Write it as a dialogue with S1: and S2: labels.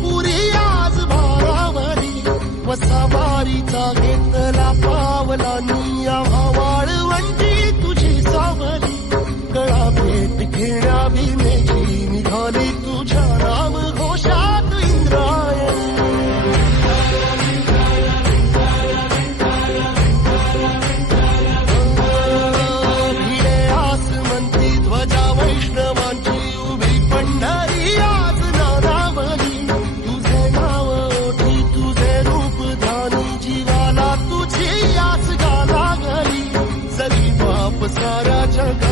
S1: पुरी आज भारावरी वसावारीचा घेतला पावलानी वाळवंटी म्हणजे तुझी सावरी कळा भेट घेण्या भीमेची निघाली तुझ्या para changar.